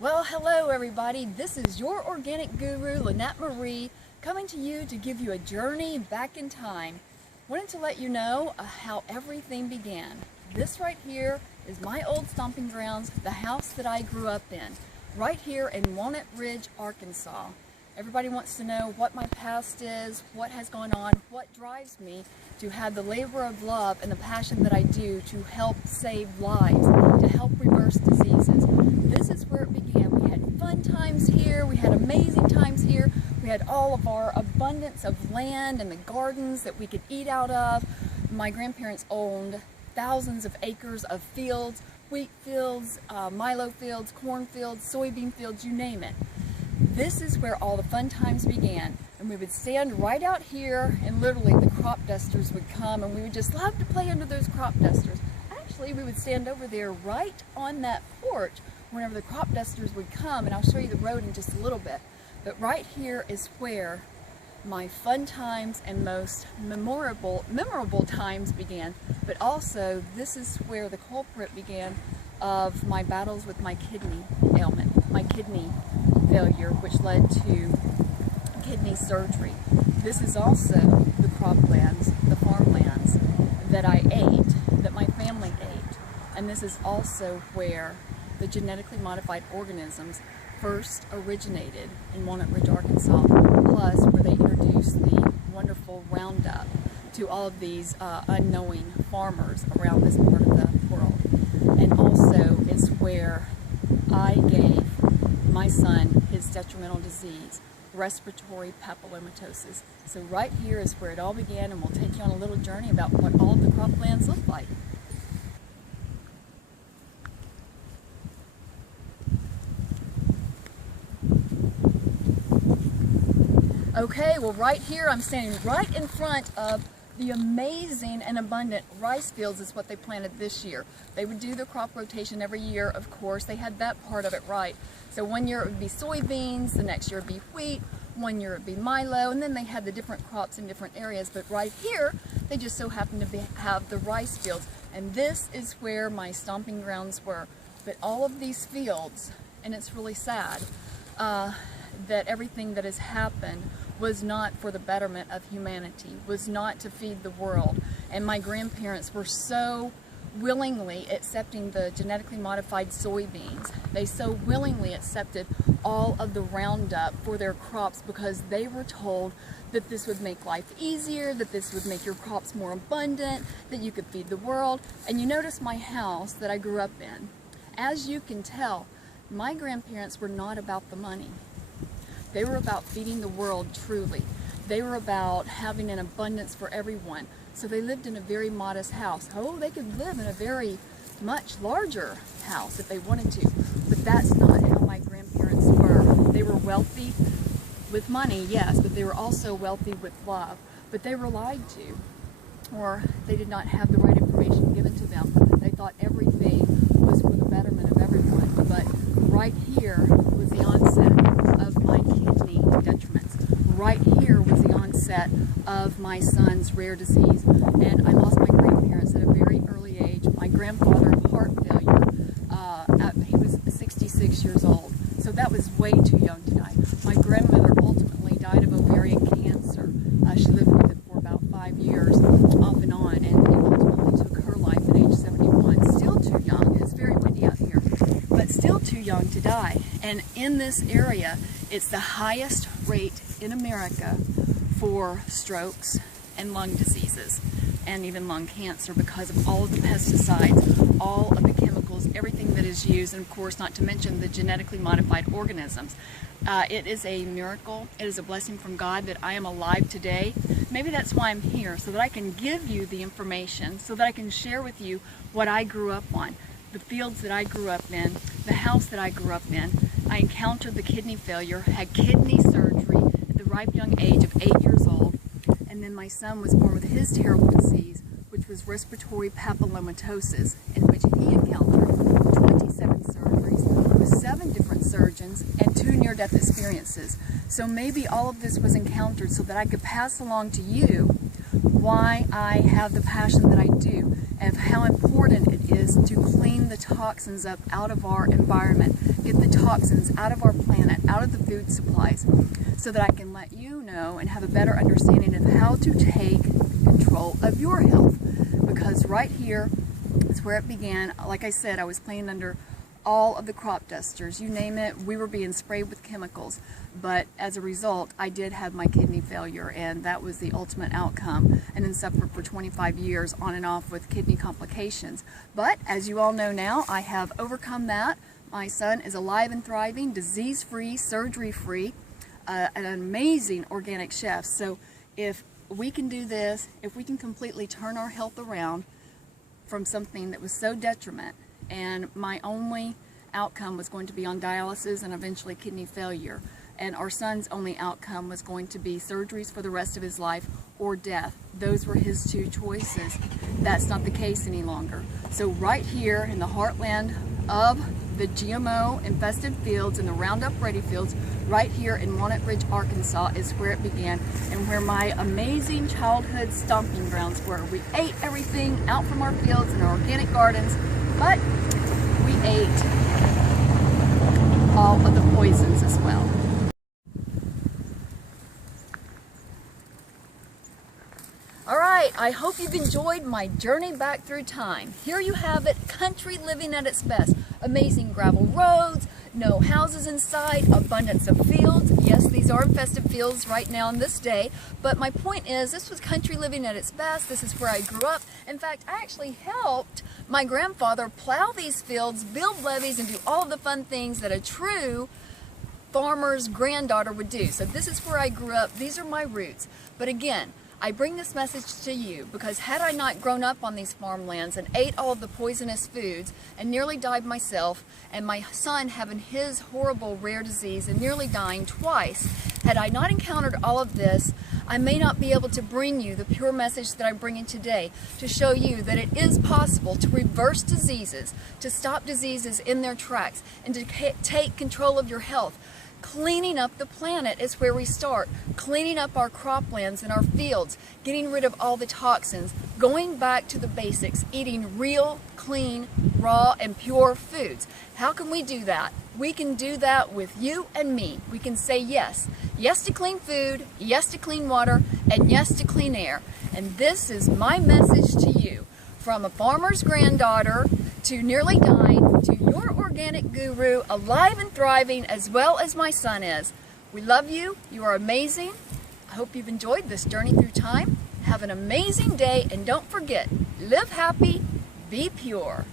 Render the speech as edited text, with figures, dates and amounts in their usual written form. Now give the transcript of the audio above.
Well, hello everybody. This is your organic guru, Lynette Marie, coming to you to give you a journey back in time. Wanted to let you know how everything began. This right here is my old stomping grounds, the house that I grew up in, right here in Walnut Ridge, Arkansas. Everybody wants to know what my past is, what has gone on, what drives me to have the labor of love and the passion that I do to help save lives, to help reverse diseases. This is where it began. We had fun times here, we had amazing times here, we had all of our abundance of land and the gardens that we could eat out of. My grandparents owned thousands of acres of fields, wheat fields, milo fields, corn fields, soybean fields, you name it. This is where all the fun times began, and we would stand right out here and literally the crop dusters would come and we would just love to play under those crop dusters. Actually, we would stand over there right on that porch whenever the crop dusters would come, and I'll show you the road in just a little bit. But right here is where my fun times and most memorable times began. But also, this is where the culprit began of my battles with my kidney ailment, my kidney failure, which led to kidney surgery. This is also the croplands, the farmlands that I ate, that my family ate. And this is also where the genetically modified organisms first originated in Walnut Ridge, Arkansas, plus where they introduced the wonderful Roundup to all of these unknowing farmers around this part of the world. And also it's where I gave my son his detrimental disease, respiratory papillomatosis. So right here is where it all began, and we'll take you on a little journey about what all of the croplands look like. Okay, well right here I'm standing right in front of the amazing and abundant rice fields is what they planted this year. They would do the crop rotation every year, of course. They had that part of it right. So one year it would be soybeans, the next year it would be wheat, one year it would be milo, and then they had the different crops in different areas. But right here, they just so happened to have the rice fields. And this is where my stomping grounds were. But all of these fields, and it's really sad, that everything that has happened was not for the betterment of humanity, was not to feed the world. And my grandparents were so willingly accepting the genetically modified soybeans. They so willingly accepted all of the Roundup for their crops because they were told that this would make life easier, that this would make your crops more abundant, that you could feed the world. And you notice my house that I grew up in. As you can tell, my grandparents were not about the money. They were about feeding the world truly. They were about having an abundance for everyone. So they lived in a very modest house. Oh, they could live in a very much larger house if they wanted to. But that's not how my grandparents were. They were wealthy with money, yes, but they were also wealthy with love. But they were lied to, or they did not have the right information given to them. They thought everything was for the betterment of everyone. But right here was the onset of my kidney detriments. Right here was the onset of my son's rare disease. And I lost my grandparents at a very early age. My grandfather, heart failure, he was 66 years old. So that was way too young to die. My grandmother ultimately died of ovarian cancer. She lived with it for about 5 years, off and on, and it ultimately took her life at age 71. Still too young. It's very windy out here, but still too young to die. And in this area, it's the highest rate in America for strokes and lung diseases and even lung cancer because of all of the pesticides, all of the chemicals, everything that is used, and of course not to mention the genetically modified organisms. It is a miracle. It is a blessing from God that I am alive today. Maybe that's why I'm here, so that I can give you the information, so that I can share with you what I grew up on, the fields that I grew up in, the house that I grew up in. I encountered the kidney failure, had kidney surgery at the ripe young age of 8 years old, and then my son was born with his terrible disease, which was respiratory papillomatosis, in which he encountered 27 surgeries with 7 different surgeons and 2 near-death experiences. So maybe all of this was encountered so that I could pass along to you why I have the passion that I do, and how important it is to clean the toxins up out of our environment, get the toxins out of our planet, out of the food supplies, so that I can let you know and have a better understanding of how to take control of your health. Because right here is where it began. Like I said, I was playing under all of the crop dusters, you name it, we were being sprayed with chemicals. But as a result, I did have my kidney failure, and that was the ultimate outcome, and then suffered for 25 years on and off with kidney complications. But as you all know now, I have overcome that. My son is alive and thriving, disease-free, surgery-free, an amazing organic chef. So if we can do this, if we can completely turn our health around from something that was so detriment, and my only outcome was going to be on dialysis and eventually kidney failure, and our son's only outcome was going to be surgeries for the rest of his life or death. Those were his two choices. That's not the case any longer. So right here in the heartland of the GMO infested fields and the Roundup Ready fields, right here in Walnut Ridge, Arkansas, is where it began, and where my amazing childhood stomping grounds were. We ate everything out from our fields and our organic gardens, but we ate all of the poisons as well. Alright, I hope you've enjoyed my journey back through time. Here you have it, country living at its best. Amazing gravel roads, no houses in sight, abundance of fields. Yes, these are infested fields right now in this day, but my point is, this was country living at its best. This is where I grew up. In fact, I actually helped my grandfather plow these fields, build levees, and do all of the fun things that a true farmer's granddaughter would do. So this is where I grew up. These are my roots. But again, I bring this message to you because had I not grown up on these farmlands and ate all of the poisonous foods and nearly died myself, and my son having his horrible rare disease and nearly dying twice, had I not encountered all of this, I may not be able to bring you the pure message that I'm bringing today to show you that it is possible to reverse diseases, to stop diseases in their tracks, and to take control of your health. Cleaning up the planet is where we start. Cleaning up our croplands and our fields, getting rid of all the toxins, going back to the basics, eating real, clean, raw, and pure foods. How can we do that? We can do that with you and me. We can say yes. Yes to clean food, yes to clean water, and yes to clean air. And this is my message to you. From a farmer's granddaughter to nearly dying to your organic guru, alive and thriving as well as my son is. We love you. You are amazing. I hope you've enjoyed this journey through time. Have an amazing day, and don't forget, live happy, be pure.